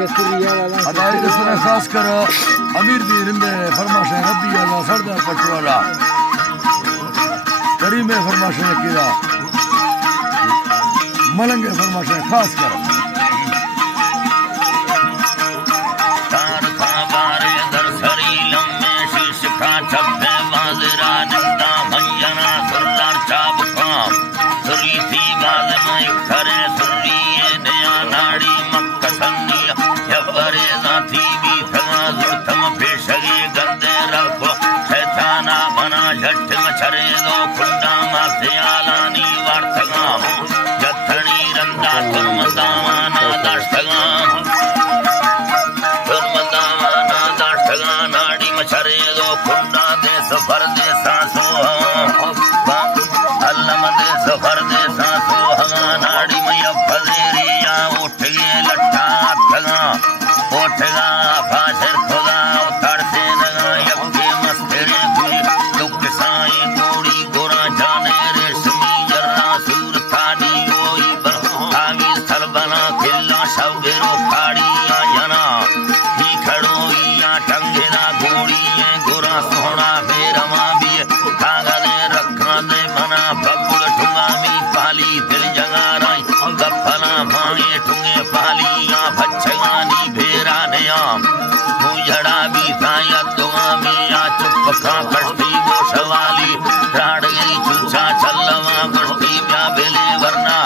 अदाई दसना खास कर अमीर दी रिंदे फरमाशे रब्बी अल्लाह सरदार पटवाला करीमे फरमाशे किरा मलंगे फरमाशे खास कर तार खाबारे दरसरी लम्मे शीश का छब्बे बाजरा निंदा भंजना सुल्लार चाब काम सुरी थी बाज में खरे सुरी ये नया नाड़ी मक्कसनी जबरे जाती भी थमा जुर्तम पेशगे गंदे रखो शैताना बना झट मछरे दो खुंडा माथे आलानी वार्तगाम जथनी रंदा तुर्मदावाना दाश्तगाम नाड़ी मछरे दो खुंडा दे सफर दे सांसो अल्लम दे सफर दे सांसो नाड़ी मैया फजेरिया उठ गए लट्ठा थगा उठगा फाशर खुदा उतर से नगा यक्के मस्तेरे गुई दुख साई गोड़ी गोरा जाने रेशमी जर्रा सूर थानी योई आगी स्थल बना खिल्ला शवगेरो खाड़ी जना ही खड़ो या टंगेरा गोड़ी ये गोरा सोहना फेरमा भी कागले रखना दे मना बगुल ठुंगा मी पाली दिल जगा राई गफला मांगे ठुंगे पाली या भच्छगानी भेरा नयाम मुझड़ा भी साया दुआ में या चुप का कष्टी गोशवाली राड़ गई चूचा चलवा गोष्ठी ब्या बेले वरना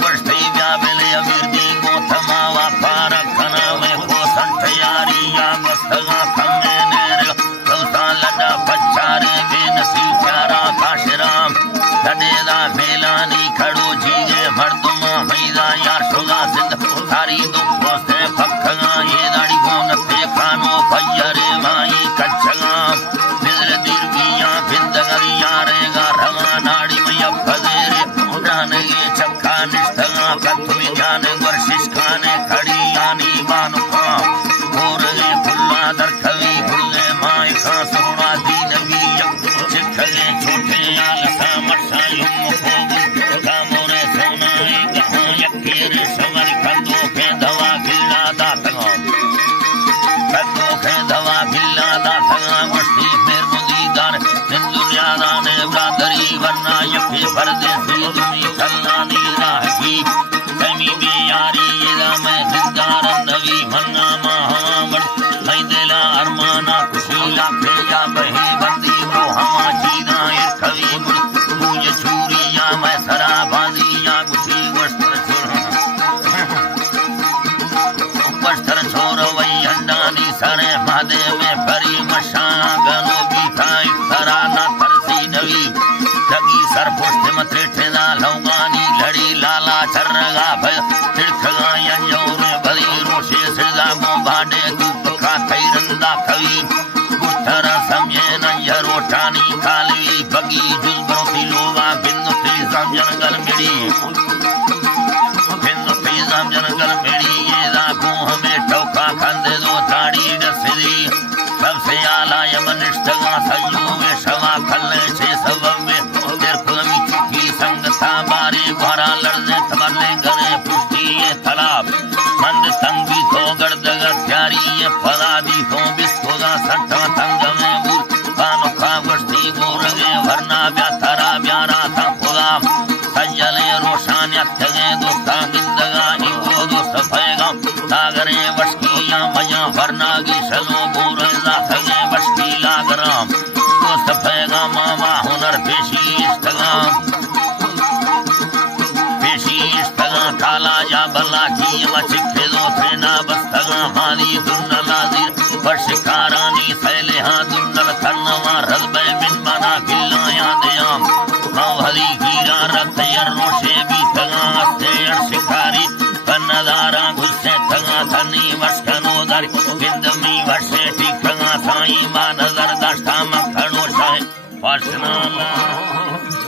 गोष्ठी ब्या बेले अमीर दी गोथमा वा पारा खना में को संठयारी या मस्तगा खमे नेर कौसा लड़ा पच्चारे बेनसी प्यारा काशराम गडेदा मेलानी खड़ो जीगे मर्दुमा हैदा यार शुगा सिंध सारी दुख से फखगा ये दाड़ी गोनते खानो भैयरे माई कच्छगा बिजर दीर्घिया बिंदगरिया रेगा रवा नाड़ी मैया फजेरे उड़ाने ये चक्का निष्ठगा कथुई जाने वर्षिश खाने खड़ी यानी बानुका गोरगे फुल्ला दरखवी फुल्ले माई खा सोना दीनवी चिखले छोटे आलसा मर्सा युम फोगुन कामोरे सोना गहाँ यक्केरे सवर कंदो के दवा गिल्ला दातगा कंदो के दवा गिल्ला दातगा मस्ती फेर मुदीदार जिंदुलिया दाने ब्रादरी वरना यक्के परदेसी दुनी कल्लानी राहकी समी बेयारी येदा मैं जिंदार नवी मन्ना महामण मैं दिला अरमाना कुशीला भेजा बही बंदी वो हवा जीना ये कवि मुझे छुरिया मैं सरा बाजिया कुशी वस्त्र छोर वही अंडानी सरे मादे में भरी मशा गनो भी थाई सरा ना तरसी नवी जगी सर पुष्ट मत्रे ठेदा लौगानी लड़ी लाला चरगा भय तिरखगा यंजोरे भरी रोशे सिरदा गो भाडे दूप का थैरंदा कवि गुठर समये नंजरो टानी काली बगी जुलबरो तिलोवा बिंदु तेजाम जनगल मिड़ी बिंदु तेजाम जनगल मिड़ी ये दागो हमें टोका खंदे दो दाड़ी डसदी सबसे आला यमनिष्ठगा सयुवे शवा खल्ले छे सबब में तेर कुलमी चिकी संगता बारे भरा लड़ने थमरले गरे पुष्टि ये तालाब मंद संगी तो गड़दग प्यारी ये फलादी तो बिस्कोगा सट्टा तंग में बुर कानो का वस्ती गोरगे वरना व्याथरा व्यारा था खुदा सजले रोशान यत्थगे दोस्ता गिंदगा इगो दोस्त फैगा सागरे वस्किया मया वरना की शलो गोरला थगे वस्की लागराम दोस्त फैगा मामा हुनर पेशी इस्तगाम काला जा बल्ला की वचिखे दो थेना बस्तगा हानी दुन्ना नाज़िर वर्षकारानी सैले हाँ दुन्नल थन्नवा रज़बे बिन मना गिल्ला याद याम माँ भली हीरा रत्तर रोशे भी तगा अस्ते अर्शिका